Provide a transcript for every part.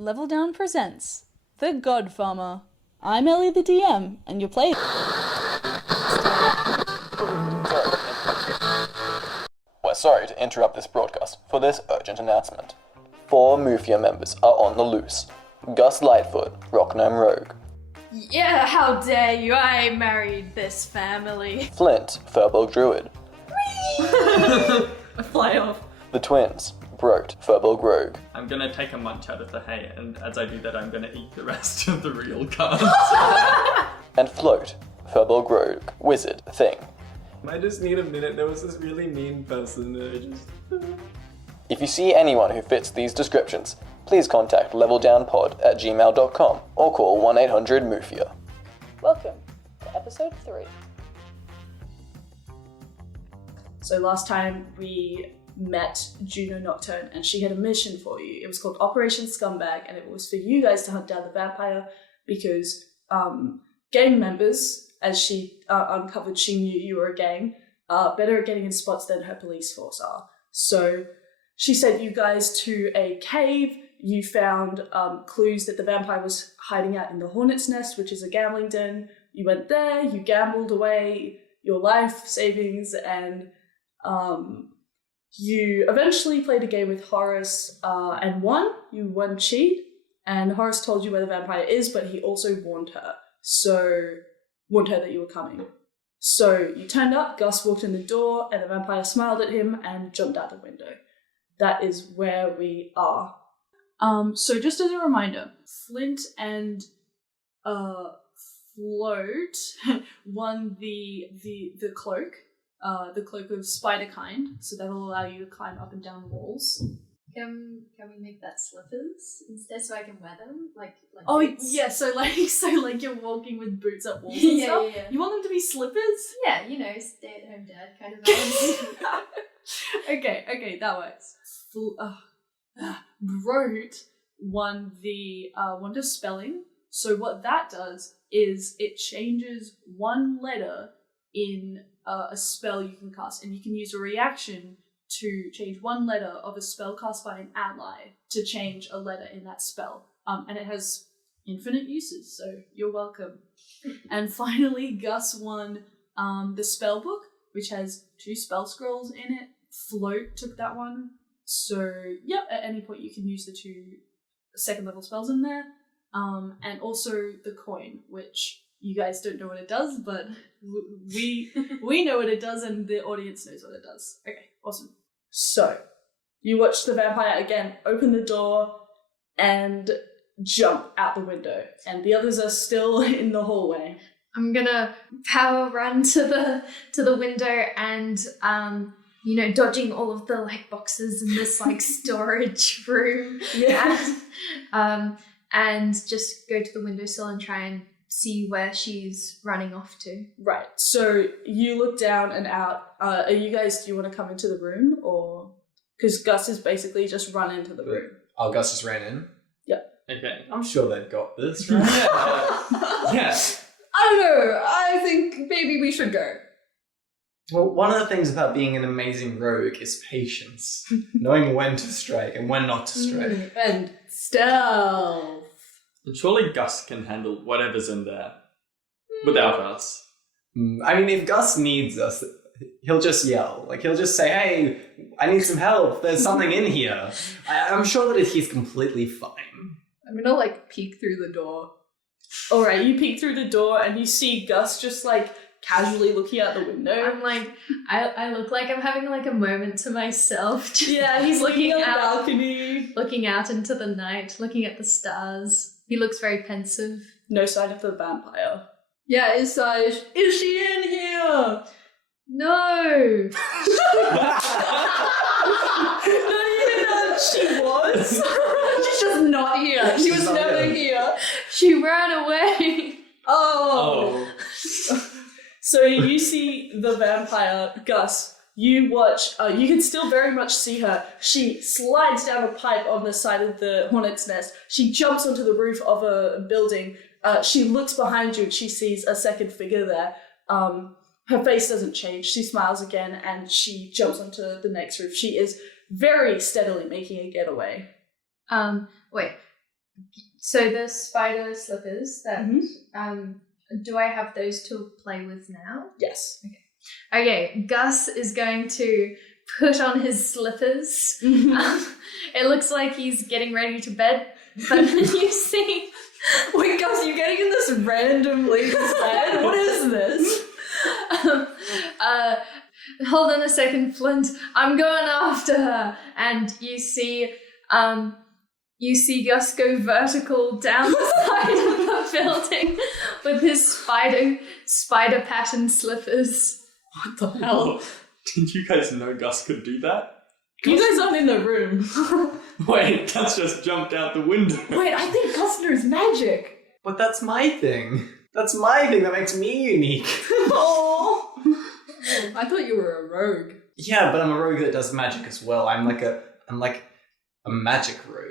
Level Down presents The Godfarmer. I'm Ellie the DM, and you're playing... We're sorry to interrupt this broadcast for this urgent announcement. 4 Moofia members are on the loose. Gus Lightfoot, Rockgnome Rogue. Yeah, how dare you, I married this family. Flint, Furbolg Druid. I fly off. The twins, Brote, Furbolg Rogue. I'm gonna take a munch out of the hay, and as I do that, I'm gonna eat the rest of the real cards. And Float, Furbolg Rogue, Wizard, Thing. I just need a minute. There was this really mean person and I just... If you see anyone who fits these descriptions, please contact leveldownpod@gmail.com or call 1-800-MOOFIA. Welcome to episode 3. So last time we met Juno Nocturne and she had a mission for you. It was called Operation Scumbag, and it was for you guys to hunt down the vampire because gang members, as she uncovered, she knew you were a gang, better at getting in spots than her police force are. So she sent you guys to a cave. You found clues that the vampire was hiding out in the Hornet's Nest, which is a gambling den. You went there, you gambled away your life savings, and you eventually played a game with Horace and won. You won cheat, and Horace told you where the vampire is, but he also warned her that you were coming. So you turned up, Gus walked in the door, and the vampire smiled at him and jumped out the window. That is where we are. So just as a reminder, Flint and Float won the cloak of Spider-Kind, so that'll allow you to climb up and down walls. Can we make that slippers instead so I can wear them? Like Oh boots? yeah, so you're walking with boots up walls and stuff? Yeah. You want them to be slippers? Yeah, stay-at-home dad kind of vibes. Okay, that works. Brote won the Wonder Spelling. So what that does is it changes one letter in a spell you can cast, and you can use a reaction to change one letter of a spell cast by an ally to change a letter in that spell. And it has infinite uses, so you're welcome. And finally, Gus won the spell book, which has 2 spell scrolls in it. Float took that one. So, yep, at any point you can use the 2 second level spells in there. And also the coin, which you guys don't know what it does, but we know what it does and the audience knows what it does. Okay, awesome. So, you watch the vampire again open the door and jump out the window, and the others are still in the hallway. I'm gonna power run to the window and dodging all of the boxes in this storage room. Yeah. And just go to the windowsill and try and see where she's running off to. Right. So you look down and out. Do you want to come into the room, or because Gus has basically just run into the room? Oh, Gus just ran in? Yep. Okay. I'm sure they've got this, right? Yeah. I don't know. I think maybe we should go. Well, one of the things about being an amazing rogue is patience. Knowing when to strike and when not to strike. And stealth. And surely Gus can handle whatever's in there without us. I mean, if Gus needs us, he'll just yell. He'll just say, hey, I need some help. There's something in here. I'm sure that he's completely fine. I'm gonna peek through the door. All right, you peek through the door and you see Gus just casually looking out the window. I'm I look like I'm having a moment to myself. Just Yeah, he's looking out the balcony. looking out into the night, looking at the stars. He looks very pensive. No sign of the vampire. Yeah, is she in here? No! Not even though she was. She's just not here. She was not never here. here. She ran away! Oh. So you see the vampire, Gus. You watch, you can still very much see her. She slides down a pipe on the side of the Hornet's Nest. She jumps onto the roof of a building. She looks behind you and she sees a second figure there. Her face doesn't change. She smiles again and she jumps onto the next roof. She is very steadily making a getaway. Wait. So the spider slippers that Mm-hmm. do I have those to play with now? Yes. Okay, Gus is going to put on his slippers. It looks like he's getting ready to bed, but then you see... Wait, Gus, you're getting in this random lady's bed? What is this? Hold on a second, Flint. I'm going after her. And you see Gus go vertical down the side of the building with his spider pattern slippers. What the hell? Did you guys know Gus could do that? You guys aren't in the room. Wait, Gus just jumped out the window. Wait, I think Gus knows magic. But that's my thing. That's my thing that makes me unique. Oh, I thought you were a rogue. Yeah, but I'm a rogue that does magic as well. I'm like a magic rogue.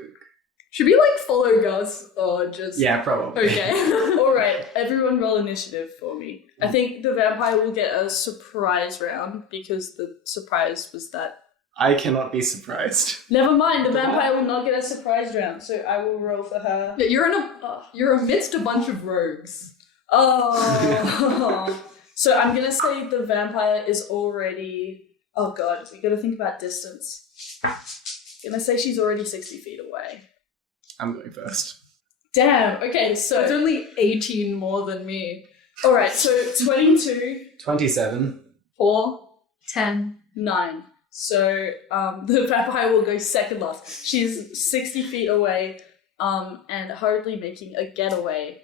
Should we like follow Gus or just? Yeah, probably. Okay. All right, everyone roll initiative for me. I think the vampire will get a surprise round because the surprise was that. I cannot be surprised. Never mind, the vampire will not get a surprise round, so I will roll for her. Yeah, you're amidst a bunch of rogues. Oh. So I'm gonna say the vampire is already. Oh god, we gotta think about distance. I'm gonna say she's already 60 feet away. I'm going first. Damn. Okay, so It's only 18 more than me. all right. So 22, 27. 4, 10. 9. So the vampire will go second last. She's 60 feet away, and hurriedly making a getaway.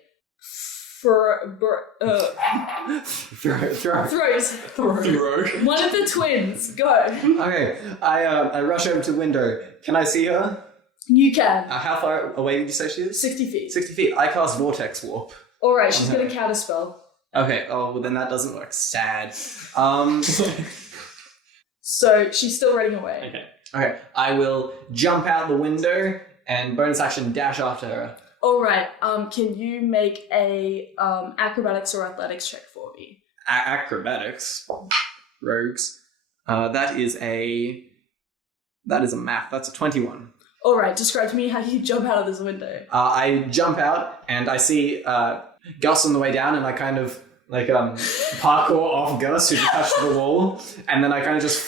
Throws. Throw. One of the twins. Go. Okay, I rush over to the window. Can I see her? You can. How far away did you say she is? 60 feet. 60 feet. I cast Vortex Warp. All right. She's gonna counter spell. Okay, oh, well then that doesn't work. Sad. So she's still running away. Okay. I will jump out the window and bonus action dash after her. All right. Can you make a acrobatics or athletics check for me? Acrobatics. Rogues. That is a math. That's a 21. All right. Describe to me how you jump out of this window. I jump out and I see Gus on the way down, and I kind of like parkour off Gus who touched the wall, and then I kind of just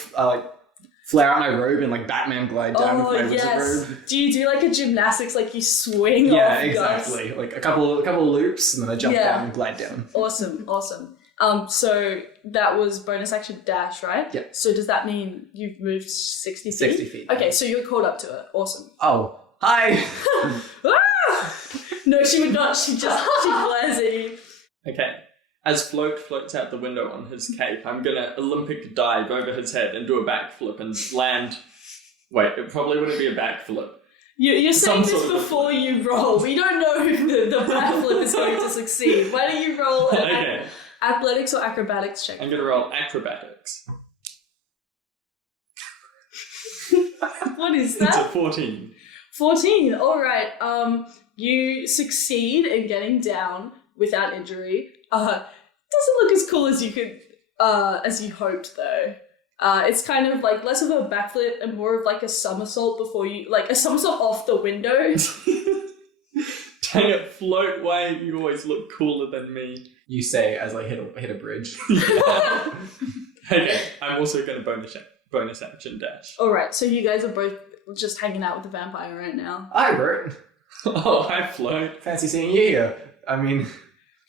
flare out my robe and like Batman glide down with my wizard robe. Do you do like a gymnastics, like you swing Yeah, off exactly. Gus? Like a couple of loops, and then I jump down and glide down. Awesome. So that was bonus action dash, right? Yeah. So does that mean you've moved 60 feet? 60 feet. Okay, so you're caught up to her. Awesome. Oh, hi. No, she would not. She glares at you. Okay. As Float floats out the window on his cape, I'm gonna Olympic dive over his head and do a backflip and land. Wait, it probably wouldn't be a backflip. You're saying Some this sort of- before you roll. We don't know if the backflip is going to succeed. Why don't you roll an Okay. athletics or acrobatics check? I'm gonna roll acrobatics. What is It's a that? 14. 14. All right. You succeed in getting down without injury. Doesn't look as cool as you could, as you hoped though. It's kind of like less of a backflip and more of like a somersault before you, like a somersault off the window. Dang it, Float, why you always look cooler than me? You say as I hit a bridge. Okay, I'm also gonna bonus action dash. All right. So you guys are both just hanging out with the vampire right now. Hi, Bert. Oh, hi, Float. Fancy seeing you here. I mean,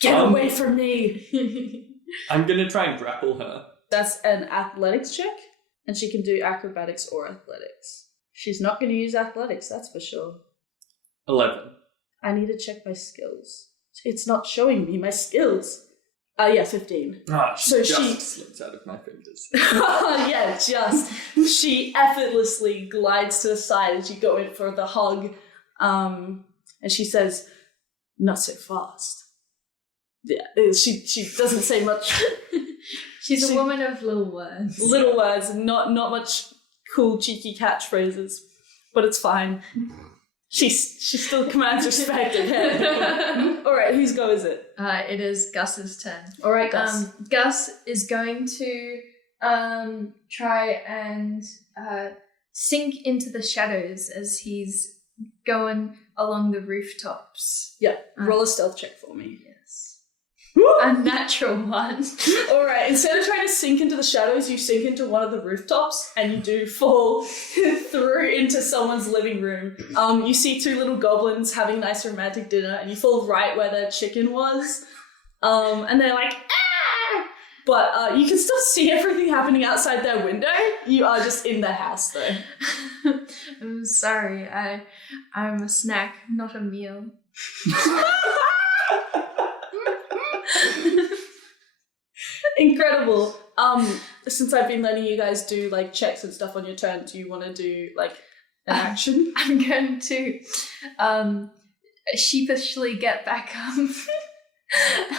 Get away from me. I'm gonna try and grapple her. That's an athletics check, and she can do acrobatics or athletics. She's not going to use athletics, that's for sure. 11. I need to check my skills. It's not showing me my skills. Yeah, 15. Ah, So she she- just slips out of my fingers. Yeah, just. She effortlessly glides to the side as you go in for the hug. And she says, "Not so fast." Yeah, she doesn't say much. She's a woman of little words. Little words, not much cool, cheeky catchphrases, but it's fine. She still commands respect. Okay. All right, whose go is it? It is Gus's turn. All right, Gus. Gus is going to try and sink into the shadows as he's going along the rooftops. Yeah, roll a stealth check for me. Yes. A natural one. All right, instead of trying to sink into the shadows, you sink into one of the rooftops and you do fall through into someone's living room. You see two little goblins having a nice romantic dinner and you fall right where their chicken was. And they're like, ah! But you can still see everything happening outside their window. You are just in the house, though. I'm sorry. I'm a snack, not a meal. Incredible. Since I've been letting you guys do like checks and stuff on your turn, do you want to do like an action? I'm going to sheepishly get back up.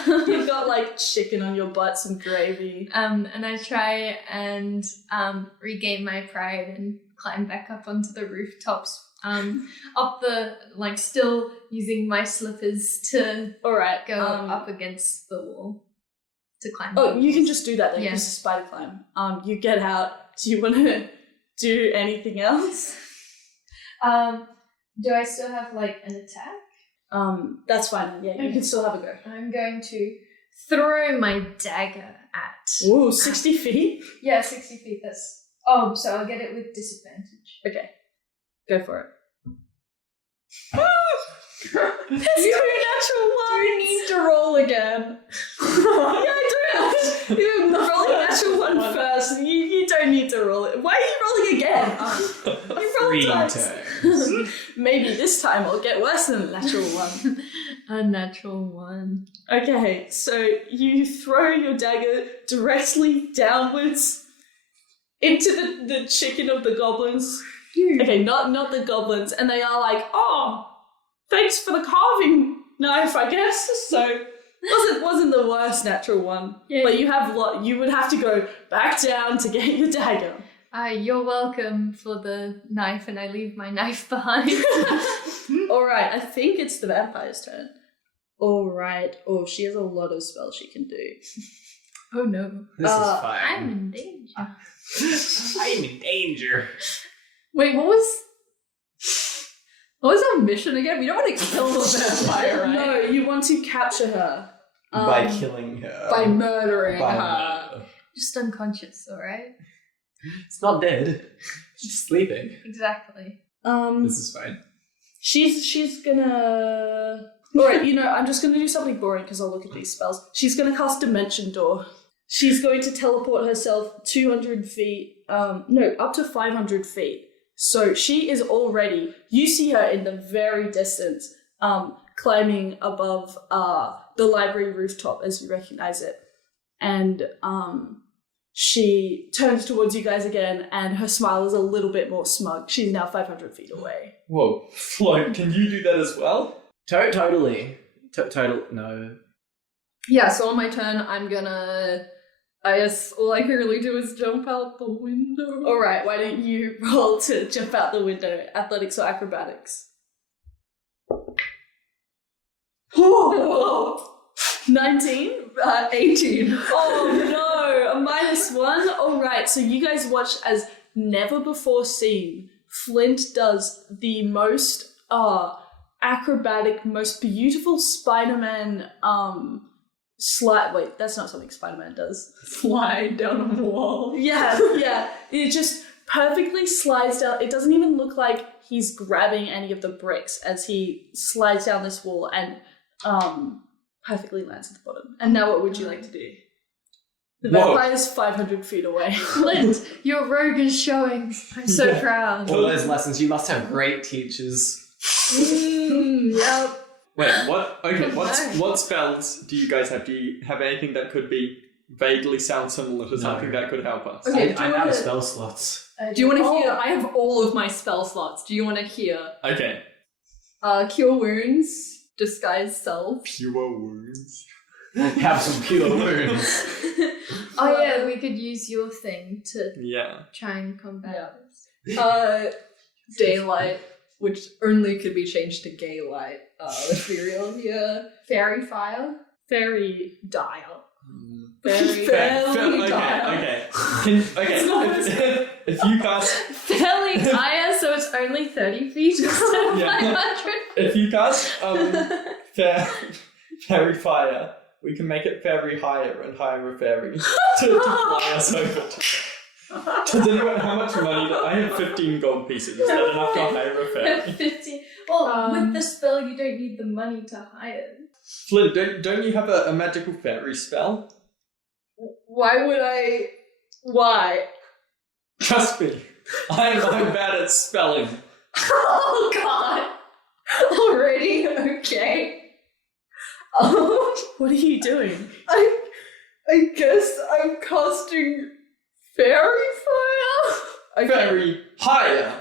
You've got like chicken on your butt, some gravy. And I try and regain my pride and climb back up onto the rooftops. Up the, like, still using my slippers to go up against the wall to climb. Oh, you can just do that then, Yeah. just a spider climb. You get out. Do you want to do anything else? Do I still have, like, an attack? That's fine. Yeah, you can still have a go. I'm going to throw my dagger at... Ooh, 60 feet? Yeah, 60 feet, that's... Oh, so I'll get it with disadvantage. Okay. Go for it. You need to roll again. You roll a natural one first. You don't need to roll it. Why are you rolling again? You roll 3 twice. turns. Maybe this time I'll get worse than a natural one. A natural one. Okay, so you throw your dagger directly downwards into the chicken of the goblins. Okay, not the goblins, and they are like, oh, thanks for the carving knife, I guess. So wasn't the worst natural one, Yeah. but you would have to go back down to get your dagger. You're welcome for the knife, and I leave my knife behind. All right, I think it's the vampire's turn. All right. Oh, she has a lot of spells she can do. Oh no. This is fine. I'm in danger. I'm in danger. Wait, what was our mission again? We don't want to kill the vampire, right? No, you want to capture her. By killing her. By murdering By her. murder. Just unconscious, alright? It's not dead. She's just sleeping. Exactly. This is fine. She's gonna... Alright, I'm just gonna do something boring because I'll look at these spells. She's gonna cast Dimension Door. She's going to teleport herself 200 feet, up to 500 feet. So she is already, you see her in the very distance, climbing above the library rooftop as you recognize it. And she turns towards you guys again, and her smile is a little bit more smug. She's now 500 feet away. Whoa, Flo, can you do that as well? Totally. No. Yeah, so on my turn, I'm gonna... I guess all I can really do is jump out the window. Alright, why don't you roll to jump out the window, athletics or acrobatics? 19? 18. Oh no, a -1. Alright, so you guys watch as never before seen, Flint does the most acrobatic, most beautiful Spider-Man slide. Wait, that's not something Spider-Man does. Slide down a wall. Yeah. It just perfectly slides down. It doesn't even look like he's grabbing any of the bricks as he slides down this wall and perfectly lands at the bottom. And now what would you like to do? The vampire's 500 feet away. Flint, your rogue is showing. I'm so proud. All those lessons, you must have great teachers. Yep. Wait, what? Okay, what spells do you guys have? Do you have anything that could be vaguely sound similar to something that could help us? Okay, I'm out of spell slots. Do you want to hear? I have all of my spell slots. Do you want to hear? Okay. Cure wounds, disguise self. Pure wounds. Have some pure wounds. Oh yeah, we could use your thing to Yeah. try and combat this. Daylight, which only could be changed to gay light. Let's be real here. Fairy fire. Fairy Dial. Very Okay. If you cast Fairly dire so it's only 30 feet instead of Yeah. 500. If you cast fairy fire, we can make it fairy hire and hire a fairy to fly us over. Does anyone how much money? I have 15 gold pieces. Is that enough to hire a fairy? 50. Well, with the spell, you don't need the money to hire. Flint, don't you have a magical fairy spell? Why would I? Why? Trust me, I'm bad at spelling. Oh God! Already? Okay. What are you doing? I guess I'm casting fairy fire. Fairy hire.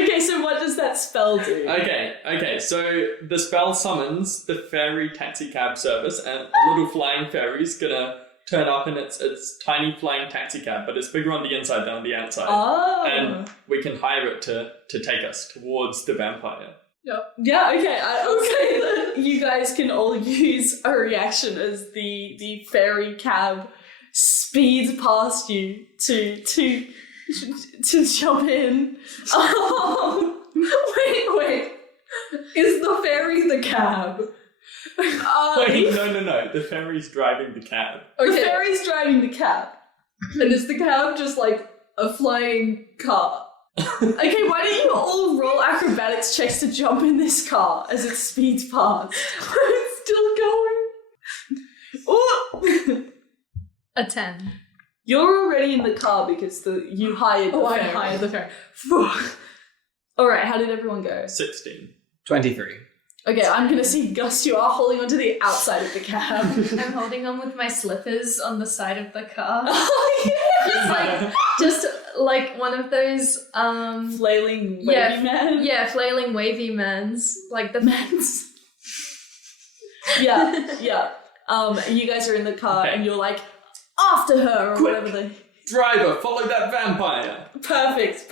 Okay, so what does that spell do? Okay, so the spell summons the fairy taxi cab service, and a little flying fairy's gonna turn up in its tiny flying taxi cab, but it's bigger on the inside than on the outside. Oh. And we can hire it to take us towards the vampire. Yeah, okay. I'll say that you guys can all use a reaction as the fairy cab speeds past you to jump in. Wait. Is the fairy the cab? Wait, no. The fairy's driving the cab. The fairy's driving the cab. And is the cab just like a flying car? Okay, why don't you all roll acrobatics checks to jump in this car as it speeds past? It's still going. Ooh. A 10. You're already in the car because you hired the I fairy. hired the fairy. Alright, how did everyone go? 16. 23. Okay, I'm gonna see Gus, you are holding onto the outside of the cab. I'm holding on with my slippers on the side of the car. Oh, just like one of those flailing wavy man. Yeah, flailing wavy mans. Like the Mans. Yeah. You guys are in the car Okay. and you're like, after her or Quick. whatever they... Driver, follow that vampire. Perfect.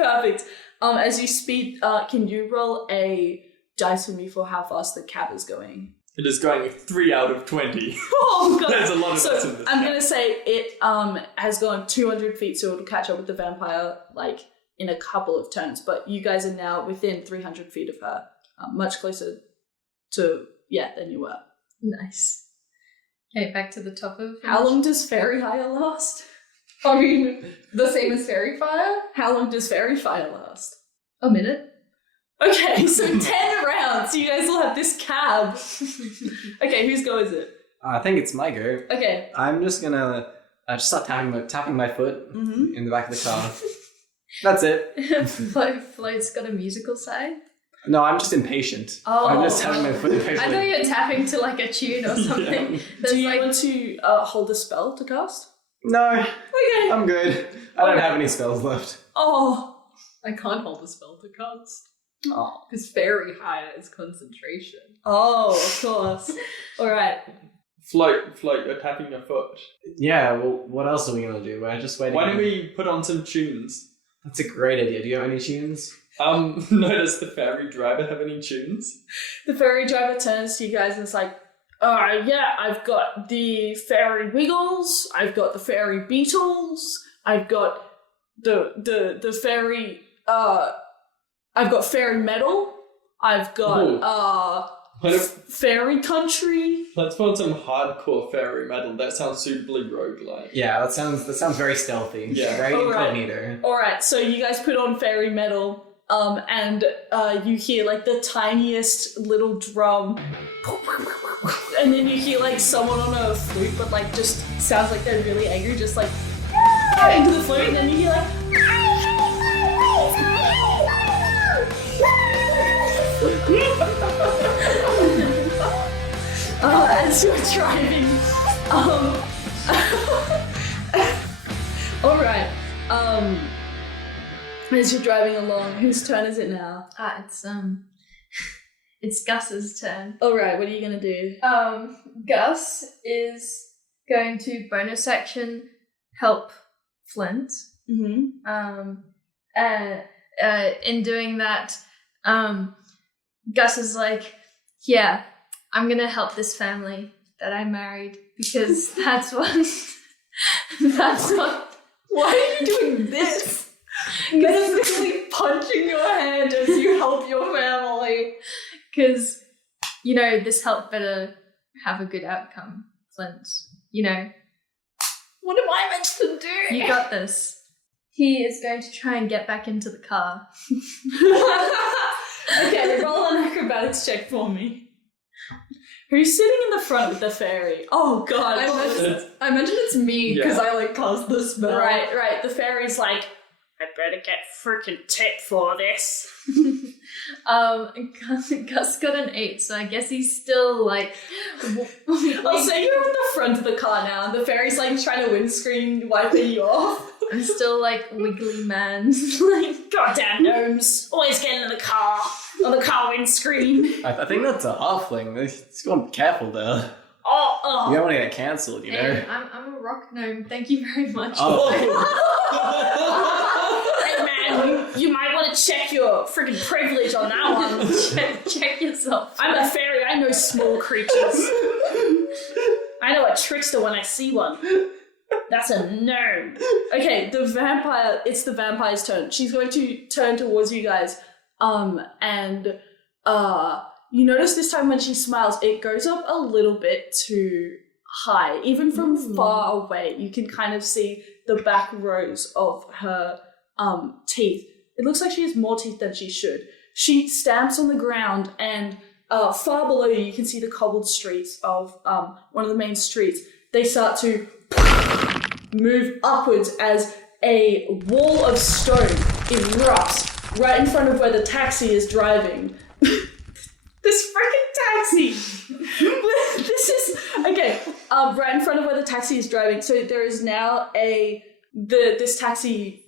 As you speed, can you roll a dice for me for how fast the cab is going? It is going 3 out of 20. Oh god! There's a lot of us in this I'm cab. gonna say it has gone 200 feet, so it'll catch up with the vampire like in a couple of turns. But you guys are now within 300 feet of her, much closer to than you were. nice. Okay, back to the top of. How long does fairy hire last? I mean, the same as fairy fire? How long does fairy fire last? A minute. Okay, so 10 rounds. You guys will have this cab. Okay, whose go is it? I think it's my go. Okay. I'm just gonna just start tapping my foot Mm-hmm. in the back of the car. That's it. Float's got a musical side. No, I'm just impatient. Oh. I'm just tapping my foot I impatiently. thought you were tapping to like a tune or something. Yeah. There's Do you like want to hold a spell to cast? No, Okay. I'm good. I don't have any spells left. Oh. I can't hold a spell to cast. Oh. Because fairy hire is concentration. Oh, of course. All right. Float, you're tapping your foot. Yeah, well, what else are we gonna do? We're just waiting. Why don't we put on some tunes? That's a great idea. Do you have any tunes? Does the fairy driver have any tunes? The ferry driver turns to you guys and is like, I've got the fairy wiggles, I've got the fairy beetles, I've got the fairy, I've got fairy metal, I've got, fairy country. Let's put on some hardcore fairy metal. That sounds suitably roguelike. Yeah, that sounds very stealthy. Yeah. Very Alright. incognito. Alright, so you guys put on fairy metal, and you hear like the tiniest little drum, and then you hear like someone on a flute, but like just sounds like they're really angry, just like into the flute, and then you hear like as you're driving. Alright. As you're driving along, whose turn is it now? It's Gus's turn. Alright, what are you gonna do? Gus is going to bonus action help Flint. Mm-hmm. In doing that, Gus is like, yeah, I'm gonna help this family that I married because that's what. Why are you doing this? Physically punching your hand as you help your family. Because, this help better have a good outcome, Flint. What am I meant to do? You got this. He is going to try and get back into the car. Okay, roll an acrobatics check for me. Who's sitting in the front with the fairy? Oh god. I mentioned it's me because I cast the spell. Right. The fairy's like, I better get freaking tip for this. Gus got an 8, so I guess he's still I'll say you're in the front of the car now, and the fairy's trying to windscreen wiping you off. I'm still wiggly man. Goddamn gnomes, always getting in the car, on the car windscreen. I think that's a halfling. It's got to be careful there. Oh. You don't want to get cancelled, you know? Hey, I'm a rock gnome. Thank you very much. Oh. Hey man, you might want to check your freaking privilege on that one. check yourself. I'm a fairy, I know small creatures. I know a trickster when I see one. That's a gnome. Okay, it's the vampire's turn. She's going to turn towards you guys. And you notice this time when she smiles, it goes up a little bit too high. Even from far away, you can kind of see the back rows of her teeth. It looks like she has more teeth than she should. She stamps on the ground, and far below you can see the cobbled streets of one of the main streets. They start to move upwards as a wall of stone erupts right in front of where the taxi is driving. This freaking taxi! This is... Okay, right in front of where the taxi is driving. So there is now this taxi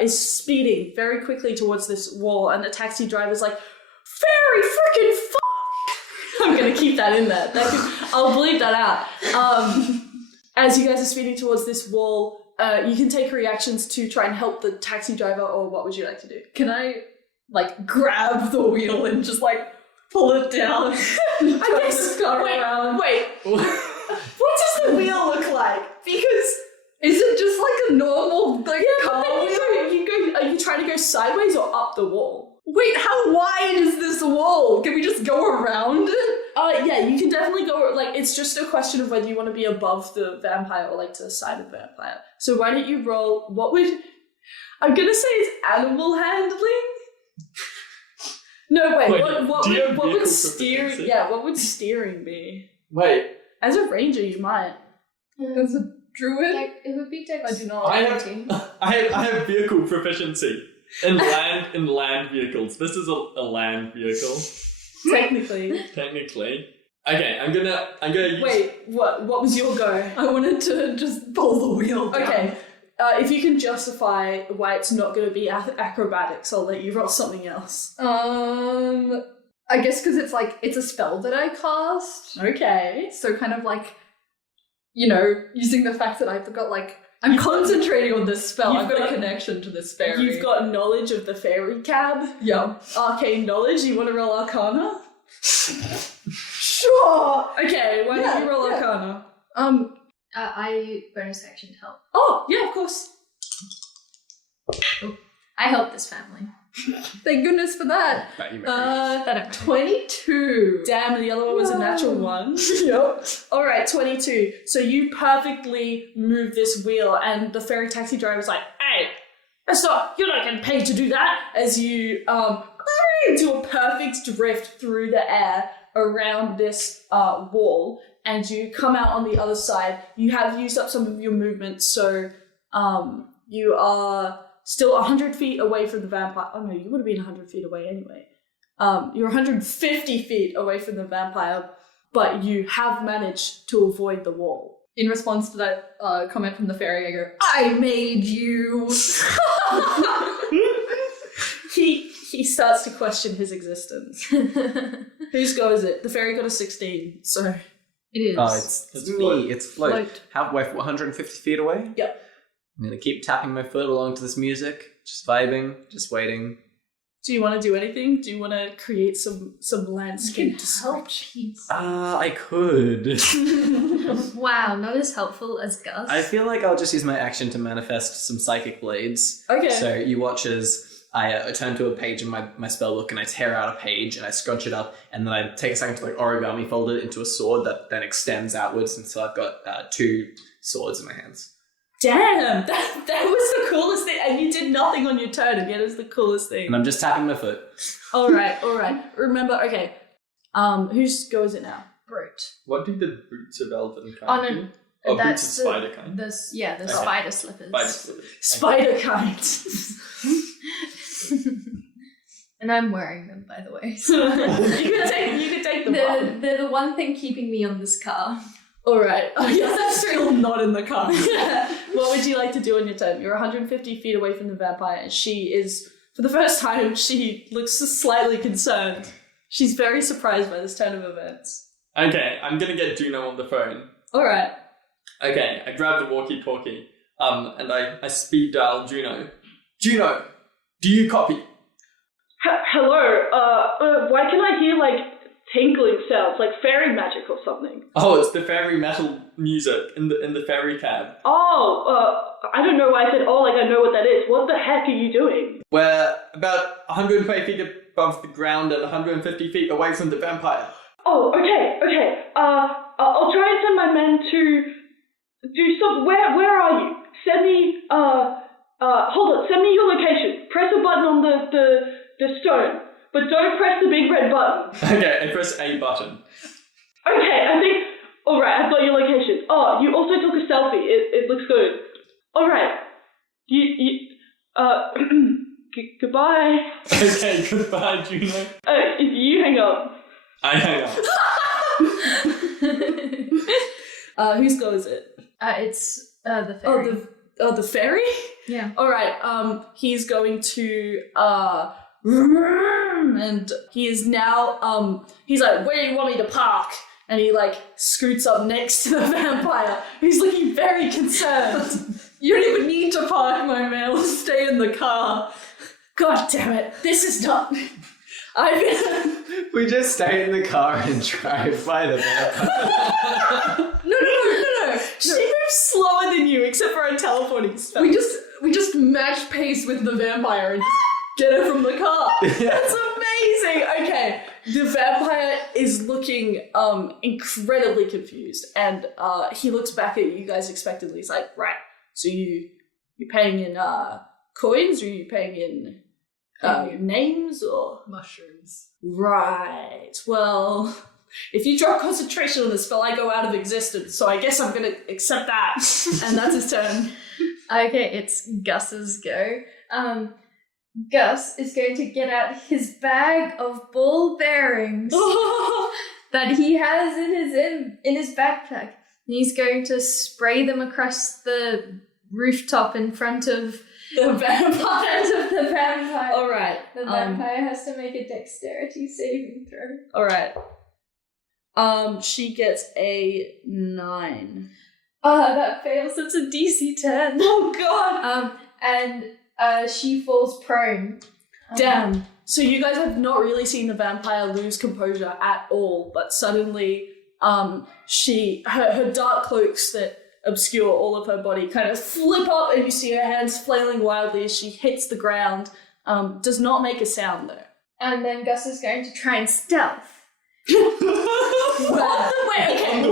is speeding very quickly towards this wall, and the taxi driver's like, very freaking fuck! I'm gonna keep that in there. I'll bleep that out. As you guys are speeding towards this wall, you can take reactions to try and help the taxi driver, or what would you like to do? Can I, grab the wheel and just, pull it down? I guess... Wait. What does the wheel look like? Because... Is it just a normal, car wheel? Are you trying to go sideways or up the wall? Wait, how wide is this wall? Can we just go around it? Yeah, you can definitely go, it's just a question of whether you want to be above the vampire or, to the side of the vampire. So why don't you roll, I'm gonna say it's animal handling? No, wait, what would steering, what would steering be? Wait. As a ranger, you might. As a druid? It would be Dex. I do not. I have vehicle proficiency in land vehicles. This is a land vehicle. Technically. Okay, I'm gonna use... Wait, what was your go? I wanted to just pull the wheel down. Okay, if you can justify why it's not going to be acrobatics, I'll let you roll something else. I guess because it's a spell that I cast. Okay. So kind of using the fact that I've got I'm concentrating on this spell. I've got a connection to this fairy. You've got knowledge of the fairy cab. Yeah. Arcane knowledge. You want to roll Arcana? Sure. Okay. Why don't you roll Arcana? I bonus action help. Oh yeah, of course. I help this family. Thank goodness for that. 22. Damn, the other one was a natural 1. Yep. Alright, 22. So you perfectly move this wheel, and the fairy taxi driver's like, hey, you're not getting paid to do that, as you do a perfect drift through the air around this wall, and you come out on the other side. You have used up some of your movement, so you are still 100 feet away from the vampire. Oh no, you would have been 100 feet away anyway. You're 150 feet away from the vampire, but you have managed to avoid the wall. In response to that comment from the fairy, I go, I made you! He starts to question his existence. Whose go is it? The fairy got a 16, so... It is. Oh, it's me. It's float. We're 150 feet away? Yep. I'm going to keep tapping my foot along to this music, just vibing, just waiting. Do you want to do anything? Do you want to create some landscape description? I could. Wow, not as helpful as Gus. I feel like I'll just use my action to manifest some psychic blades. Okay. So you watch as I turn to a page in my spell book and I tear out a page and I scrunch it up and then I take a second to like origami fold it into a sword that then extends outwards, and so I've got 2 swords in my hands. Damn, that was the coolest thing, and you did nothing on your turn, and yet it was the coolest thing. And I'm just tapping my foot. All right. Remember, okay. Whose go is it now? Brute. What do the boots of elven Oh, kind no. do? Oh, That's boots of spider kind. The Okay. spider slippers. Spider slippers. Spider kind. And I'm wearing them, by the way. you could take them off. They're the one thing keeping me on this car. All right. Oh, yeah, that's still not in the car. What would you like to do on your turn? You're 150 feet away from the vampire, and she is, for the first time, she looks slightly concerned. She's very surprised by this turn of events. Okay, I'm gonna get Juno on the phone. All right. Okay, I grab the walkie-talkie, and I speed dial Juno. Juno, do you copy? Hello, why can I hear, like, tinkling sounds, like fairy magic or something? Oh, it's the fairy metal music in the fairy cab. I don't know why I said, like I know what that is. What the heck are you doing? We're about 120 feet above the ground and 150 feet away from the vampire. Oh, okay. I'll try and send my men to do some. Where are you? Send me. Hold on. Send me your location. Press a button on the stone, but don't press the big red button. Okay, I press A button. Okay, I think. All right, I've got your location. Oh, you also took a selfie. It looks good. All right. Goodbye. Okay, goodbye, Juno. You hang up. I hang up. Whose go is it? It's the fairy. The fairy? Yeah. All right. He's going to and he is now he's like, where do you want me to park? And he like scoots up next to the vampire, who's looking very concerned. You don't even need to park, my man. We'll stay in the car. God damn it! This is not. We just stay in the car and drive by the vampire. No. She moves slower than you, except for a teleporting spell. We just match pace with the vampire and get her from the car. Yeah. That's amazing. Okay, the vampire is looking incredibly confused, and he looks back at you guys expectantly. He's like, right, so you're paying in coins, or are you paying in names, or mushrooms. right? Well, if you drop concentration on the spell, I go out of existence, so I guess I'm gonna accept that. And that's his turn. Okay, it's Gus's go. Gus is going to get out his bag of ball bearings that he has in his backpack. And he's going to spray them across the rooftop in front of The vampire. the vampire. All right. The vampire has to make a dexterity saving throw. All right. She gets a 9. That fails. It's a DC 10. Oh god. And she falls prone. Damn. So you guys have not really seen the vampire lose composure at all, but suddenly, her dark cloaks that obscure all of her body kind of flip up, and you see her hands flailing wildly as she hits the ground. Does not make a sound though. And then Gus is going to try and stealth. Where?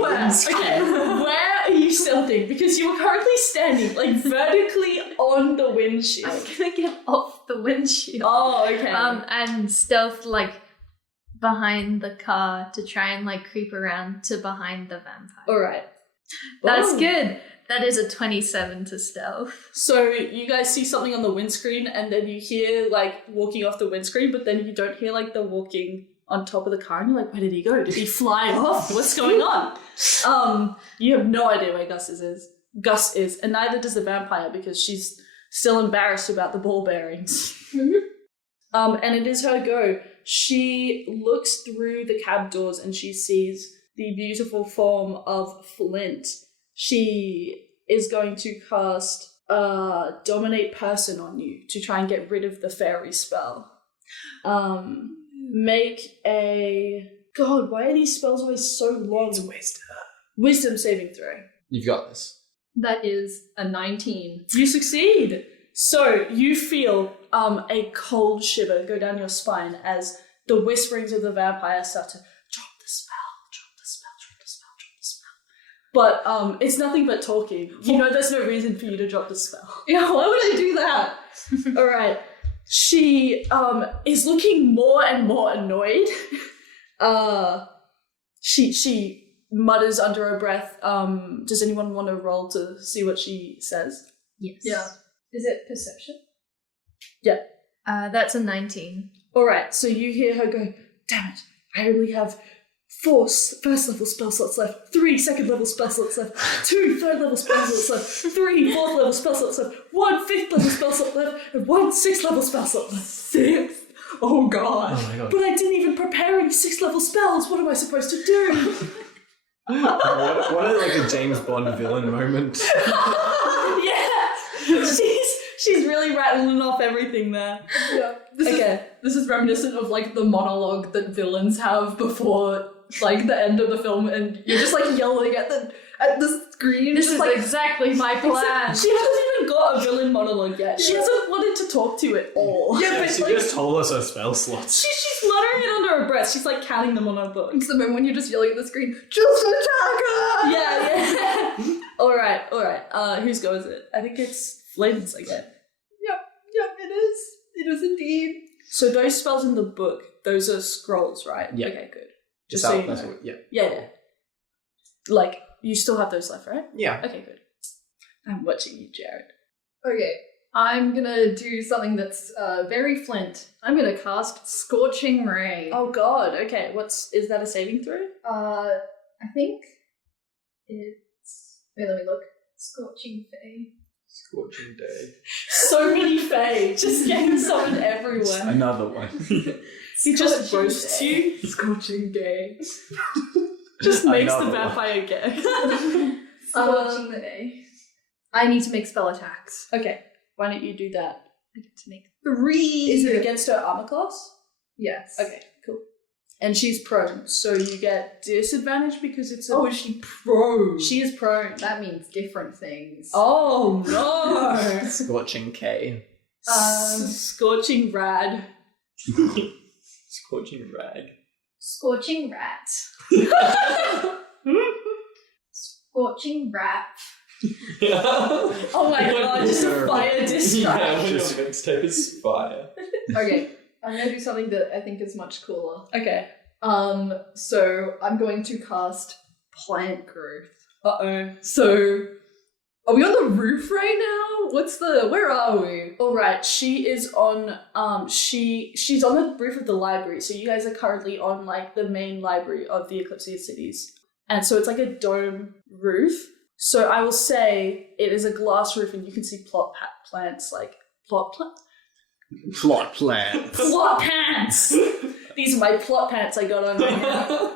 Where are you stealthing? Because you are currently standing like vertically on the windshield. I'm gonna get off the windshield. Oh, okay. And stealth like behind the car to try and like creep around to behind the vampire. All right. That's Oh. good. That is a 27 to stealth. So you guys see something on the windscreen, and then you hear like walking off the windscreen, but then you don't hear like the walking on top of the car, and you're like, where did he go? Did he fly off? What's going on? You have no idea where Gus is, and neither does the vampire, because she's still embarrassed about the ball bearings. And it is her go. She looks through the cab doors and she sees the beautiful form of Flint. She is going to cast Dominate Person on you to try and get rid of the fairy spell. Make a... God, why are these spells always so long? It's wisdom. Wisdom saving throw. You've got this. That is a 19. You succeed! So, you feel a cold shiver go down your spine as the whisperings of the vampire start to drop the spell, drop the spell, drop the spell, drop the spell. But it's nothing but talking. You know there's no reason for you to drop the spell. Yeah, why would I do that? Alright. She is looking more and more annoyed. She mutters under her breath, does anyone want to roll to see what she says? Yes. Yeah. Is it perception? Yeah. That's a 19. Alright, so you hear her go, damn it, I only have 4 first level spell slots left, 3 second level spell slots left, 2 third level spell slots left, 3 fourth level spell slots left, 1 fifth level spell slot left, and 1 sixth level spell slot left. 6th? Oh god. Oh my god. But I didn't even prepare any 6th level spells, what am I supposed to do? What a, like a James Bond villain moment. Yeah! She's really rattling off everything there. Yeah. This is reminiscent of like the monologue that villains have before like the end of the film, and you're just like yelling at the screen. This just is like exactly my plan. She hasn't even got a villain monologue yet. She hasn't wanted to talk to you at all. Yeah, but She like just told us her spell slots. She's muttering it under her breath. She's like counting them on her book. it's the moment when you're just yelling at the screen, just attack her! Yeah. Alright. Whose go is it? I think it's Flynn's again. Yep, it is. It is indeed. So those spells in the book, those are scrolls, right? Yeah. Okay, good. Just so out, you that's know. what, yeah. Yeah. Like, you still have those left, right? Yeah. Okay, good. I'm watching you, Jared. Okay, I'm gonna do something that's very Flint. I'm gonna cast Scorching Ray. Oh god, okay. Is that a saving throw? I think it's... Wait, let me look. Scorching Fey. Scorching day. So many fae just getting summoned everywhere. Another one. He just roasts you. Scorching Day. Just makes the Another one. vampire gay. Scorching the day. I need to make spell attacks. Okay, why don't you do that? I get to make 3. Is it against her armor class? Yes. Okay, cool. And she's prone, so you get disadvantage because it's a... Oh, is she prone? She is prone. That means different things. Oh no! Scorching K. Scorching rad. Scorching rag. Scorching rat. Scorching rat. Oh my god, just a fire discharge. Yeah, when your mixtape is fire. Okay, I'm gonna do something that I think is much cooler. Okay. So I'm going to cast Plant Growth. Uh-oh. So, are we on the roof right now? Where are we? Alright, she is on, she's on the roof of the library, so you guys are currently on, like, the main library of the Eclipsia Cities. And so it's like a dome roof. So I will say it is a glass roof and you can see plot plants. Plot pants! These are my plot pants I got on right now.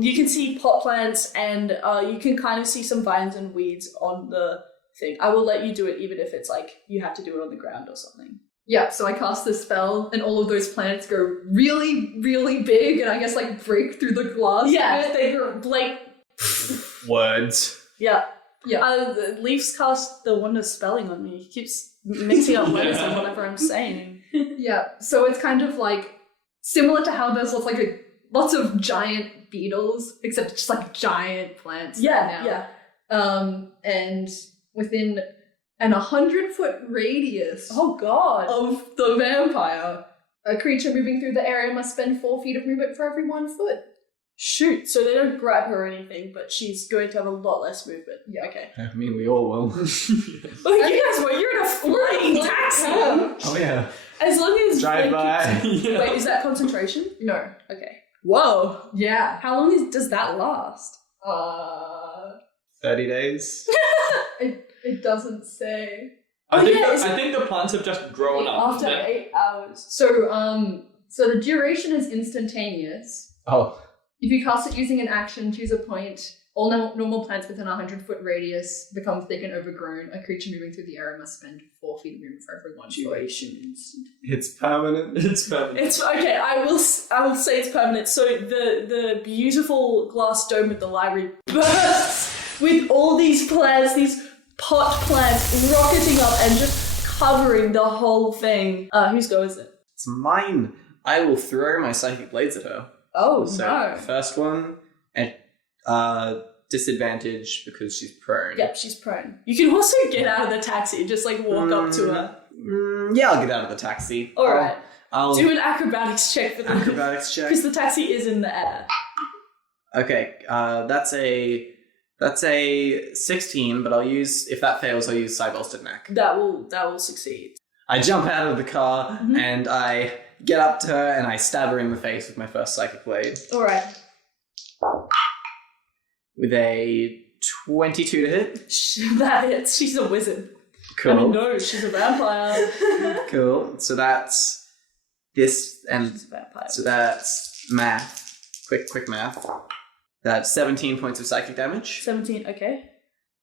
You can see pot plants and you can kind of see some vines and weeds on the thing. I will let you do it even if it's like you have to do it on the ground or something. Yeah, so I cast this spell and all of those plants go really, really big and I guess like break through the glass. Yeah, they go like... Words. Yeah. Yeah. Lief's cast the wonder spelling on me. He keeps mixing up words and whatever I'm saying. Yeah, so it's kind of like similar to how there's lots of giant beetles, except it's just like giant plants. Yeah. And within an 100-foot radius Oh god. of the vampire, a creature moving through the area must spend 4 feet of movement for every 1 foot. Shoot, so they don't grab her or anything, but she's going to have a lot less movement. Yeah. Okay. I mean, we all will. Well, you guys were, you're in a flying taxi! Oh yeah. As long as... Drive by. Wait, is that concentration? No. Okay. Whoa! Yeah. How long does that last? 30 days. It doesn't say. I yeah, think the plants have just grown up. After 8 hours. So the duration is instantaneous. Oh. If you cast it using an action, choose a point All normal plants within a 100-foot radius become thick and overgrown. A creature moving through the area must spend 4 feet of movement for every 1 foot. Duration. It's permanent. It's permanent. It's okay. I will say it's permanent. So the beautiful glass dome of the library bursts with all these plants, these pot plants rocketing up and just covering the whole thing. Whose go is it? It's mine. I will throw my psychic blades at her. Oh So no! first one at disadvantage because she's prone. Yep, she's prone. You can also get out of the taxi and just like walk up to her. Yeah, I'll get out of the taxi. All right. I'll Do an acrobatics check for the acrobatics check. because the taxi is in the air. Okay, that's a 16, but I'll use, if that fails, I'll use Cybolstead Neck. That will succeed. I jump out of the car and I get up to her and I stab her in the face with my first psychic blade. All right. With a 22 to hit. That hits. She's a wizard. Cool. I mean, no, she's a vampire. Cool. So that's this, and She's a vampire. so that's math. Quick math. That's 17 points of psychic damage. 17. Okay.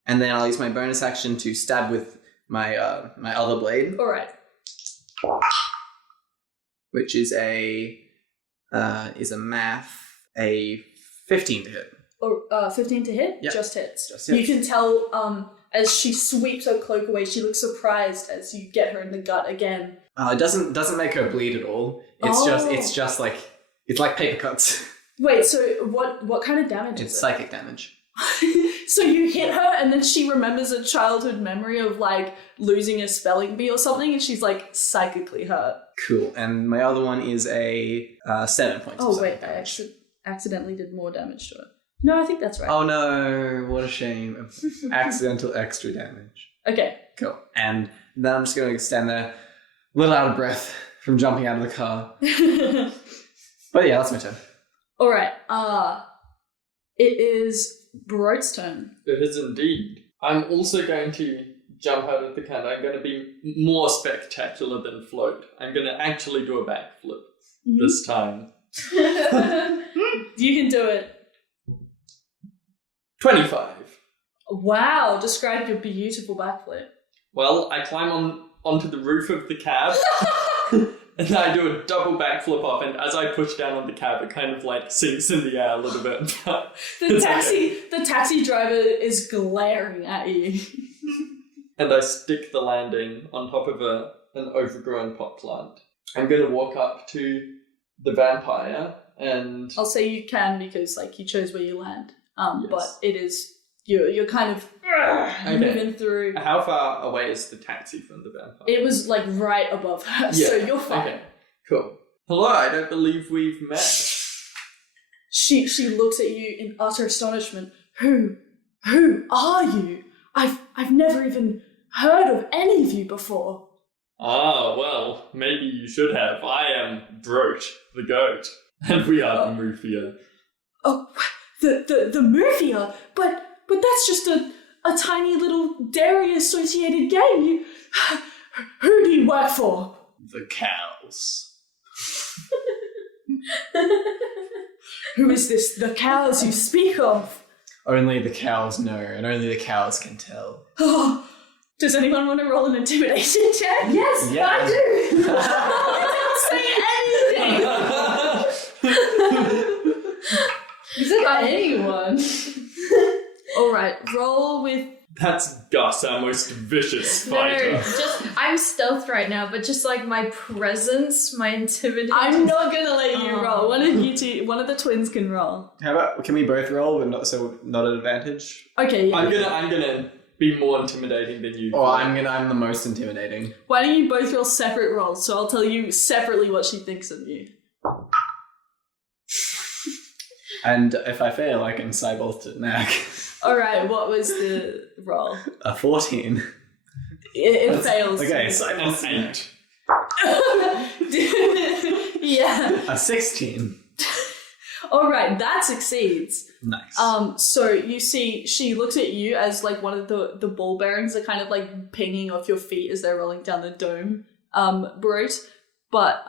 And then I'll use my bonus action to stab with my my other blade, All right. which is a math, a 15 to hit. Or 15 to hit. Yep. Just hits. Just You hits. can tell as she sweeps her cloak away, she looks surprised as you get her in the gut again. It doesn't make her bleed at all. It's just like, it's like paper cuts. Wait, so what kind of damage It's is psychic damage. it? So you hit her and then she remembers a childhood memory of like losing a spelling bee or something and she's like psychically hurt. Cool. And my other one is a 7 points. of Oh psychic wait, I damage. accidentally did more damage to her. No, I think that's right. Oh no! What a shame. Accidental extra damage. Okay. Cool. And then I'm just going to stand there, a little out of breath from jumping out of the car. But yeah, that's my turn. All right. It is Broad's turn. It is indeed. I'm also going to jump out of the car. I'm going to be more spectacular than float. I'm going to actually do a backflip this time. You can do it. 25. Wow, describe your beautiful backflip. Well, I climb onto the roof of the cab and I do a double backflip off, and as I push down on the cab, it kind of like sinks in the air a little bit. But The taxi driver is glaring at you. And I stick the landing on top of an overgrown pot plant. I'm going to walk up to the vampire and... I'll say you can because like you chose where you land. Yes. But it is you're kind of moving through. How far away is the taxi from the vampire? It was like right above her, so you're fine. Okay, cool. Hello, I don't believe we've met. She looks at you in utter astonishment. Who are you? I've never even heard of any of you before. Ah, well, maybe you should have. I am Brooch, the goat, and we are the Moofia. Oh, the Moofia, but that's just a tiny little dairy associated gang. Who do you work for? The cows. Who is this? The cows you speak of? Only the cows know, and only the cows can tell. Oh, does anyone want to roll an intimidation check? Yes, Yeah. I do. I didn't say anything. You said anyone. All right, roll with. That's Gus, our most vicious No, fighter. just I'm stealth right now, but just like my presence, my intimidation. I'm not gonna let you Oh. roll. One of you two, one of the twins can roll. How about, can we both roll, but not an advantage? Okay, yeah. I'm gonna be more intimidating than you. Or I'm the most intimidating. Why don't you both roll separate rolls? So I'll tell you separately what she thinks of you. And if I fail, I can Cybolstead Neck. All right, what was the roll? A 14. It fails. Okay, An Cybolstead 8. Yeah. A 16. All right, that succeeds. Nice. So you see, she looks at you as like one of the ball bearings are kind of like pinging off your feet as they're rolling down the dome, Brute. But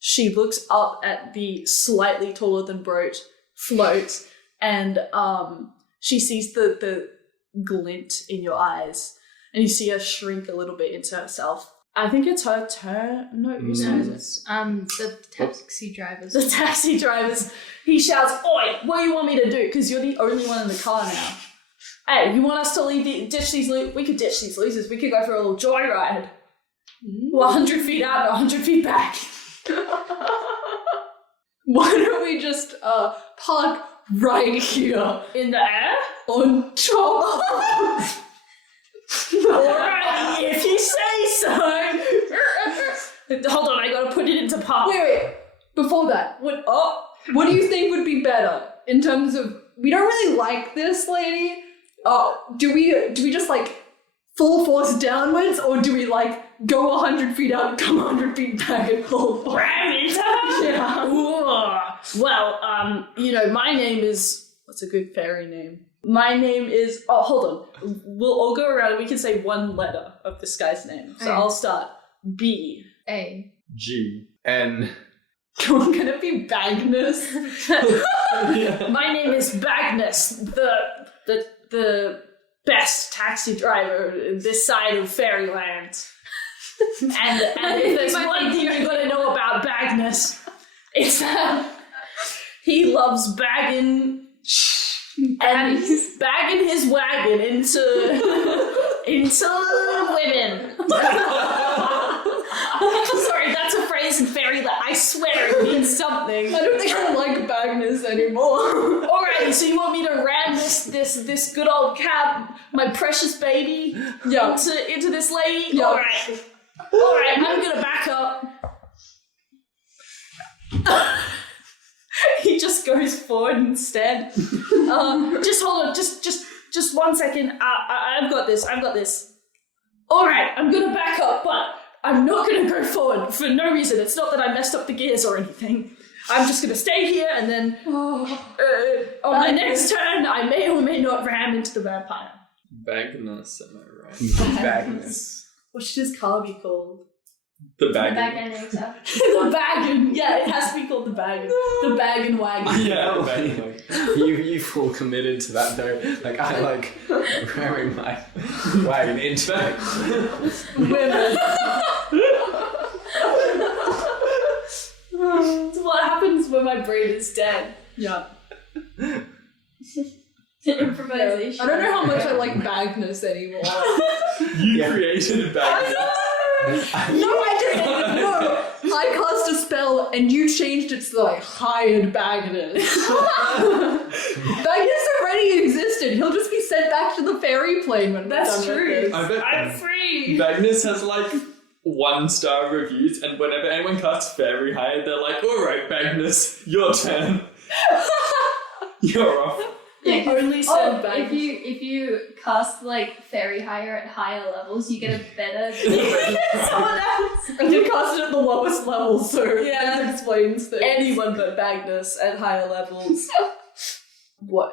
she looks up at the slightly taller than Brute float, and she sees the glint in your eyes, and you see her shrink a little bit into herself. I think it's her turn. No, whose turn is it? The taxi drivers. The taxi drivers. He shouts, "Oi, what do you want me to do? Because you're the only one in the car now. Hey, you want us to ditch these losers? We could ditch these losers. We could go for a little joyride. 100 feet out and 100 feet back." Why don't we just park right here In the air? on top? Alright, if you say so. Hold on, I gotta put it into park. Wait. Before that, what do you think would be better in terms of, we don't really like this lady. Do we just like full force downwards, or do we like go 100 feet out, come 100 feet back and full force? Yeah. Well, my name is, what's a good fairy name? My name is, hold on. We'll all go around and we can say one letter of this guy's name. So I'll start. B. A. G. N. I'm gonna be Bagnus. My name is Bagnus, the best taxi driver in this side of fairyland. And if there's one thing you're gonna know about Bagnus, it's that he loves bagging his wagon into women. Sorry, that's a phrase in fairyland. I swear it means something. I don't think I like Bagnus anymore. Alrighty, so you want me to ram this good old cab, my precious baby, into this lady? Yeah. Alright, I'm gonna back up. He just goes forward instead. Just hold on, just 1 second. I've got this. Alright, I'm gonna back up, but I'm not gonna go forward for no reason. It's not that I messed up the gears or anything. I'm just gonna stay here, and then on my next turn, I may or may not ram into the vampire. Bagnus, am I right? Bagnus. What should his car be called? The bag. Baganator. The Baggin. Yeah, it has to be called the Baggin. The Baggin Wagon. Yeah, the bag. You full committed to that though. Like I like wearing my wagon into Women. What happens when my brain is dead? Yeah. Improvisation. I don't know how much I like Bagnus anymore. You created bag. No, I didn't. No, I cast a spell and you changed it to like hired Bagnus. Bagnus already existed. He'll just be sent back to the fairy plane when we're done with this. I bet I'm free. Bagnus has like 1-star reviews, and whenever anyone casts fairy hire, they're like, "Alright, Bagnus, your turn. You're off." Yeah, only send back. If you cast like fairy hire at higher levels, you get a better. Someone else. And you cast it at the lowest level, so Yeah. that explains things. Anyone but Bagnus at higher levels.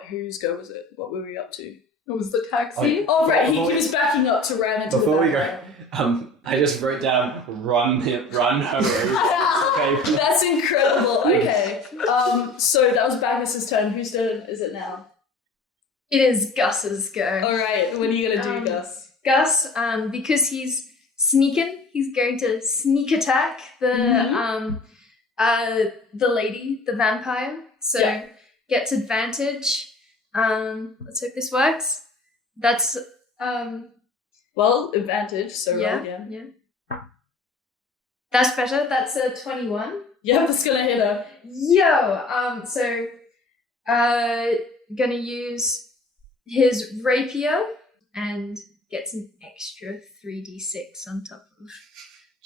Whose go was it? What were we up to? It was the taxi. Oh, right, he Before we- was backing up to ram into the Before we go, vampire. I just wrote down run her over. Okay. That's incredible. Okay. So that was Bagnus's turn. Whose turn is it now? It is Gus's go. Alright, what are you gonna do, Gus? Gus, because he's sneaking, he's going to sneak attack the lady, the vampire. So gets advantage. Let's hope this works. That's Well, advantage, so roll again. Yeah. That's better. That's a 21. Yep, that's gonna hit her. Gonna use his rapier and gets an extra 3d6 on top of.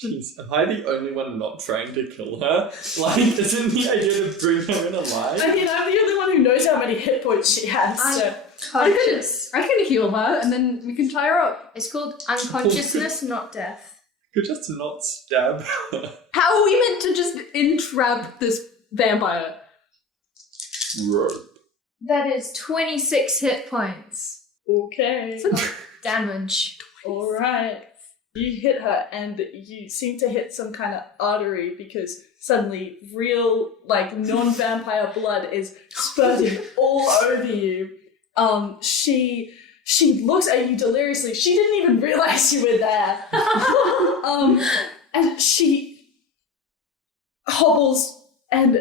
Jeez, am I the only one not trying to kill her? Like, isn't the idea to bring her in alive? I mean, I'm the only one who knows how many hit points she has, so... Conscious. I can heal her, and then we can tie her up. It's called unconsciousness, not death. Could just not stab her. How are we meant to just entrap this vampire? Rope. That is 26 hit points. Okay. Damage. Alright. You hit her and you seem to hit some kind of artery because suddenly real, like, non-vampire blood is spurting all over you. She looks at you deliriously. She didn't even realize you were there. And she hobbles and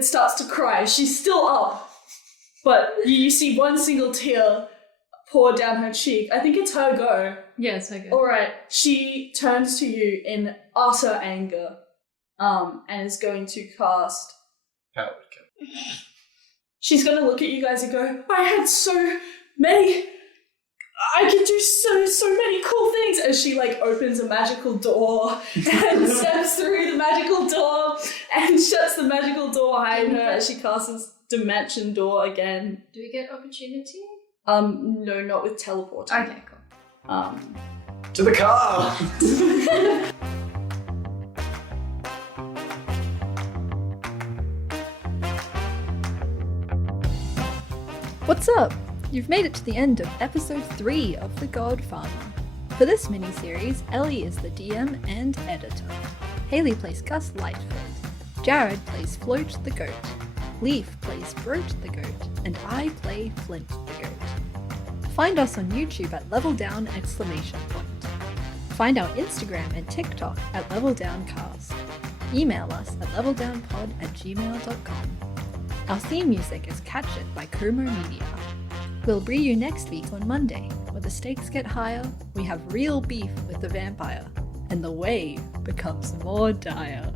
starts to cry. She's still up, but you see one single tear pour down her cheek. I think it's her go. Yes, I go. All right. She turns to you in utter anger, and is going to cast. Power. She's going to look at you guys and go, I had so many. I can do so many cool things. As she like opens a magical door and steps through the magical door and shuts the magical door behind her as she casts Dimension Door again. Do we get opportunity? No, not with teleporting. Okay, cool. To the car! What's up? You've made it to the end of episode 3 of The Godfarmer. For this mini-series, Ellie is the DM and editor. Haley plays Gus Lightfoot. Jared plays Float the Goat. Lief plays Broat the Goat. And I play Flint the Goat. Find us on YouTube at @leveldown!! Find our Instagram and TikTok at @leveldowncast. Email us at leveldownpod@gmail.com. Our theme music is Catch It by Como Media. We'll bring you next week on Monday, where the stakes get higher, we have real beef with the vampire, and the way becomes more dire.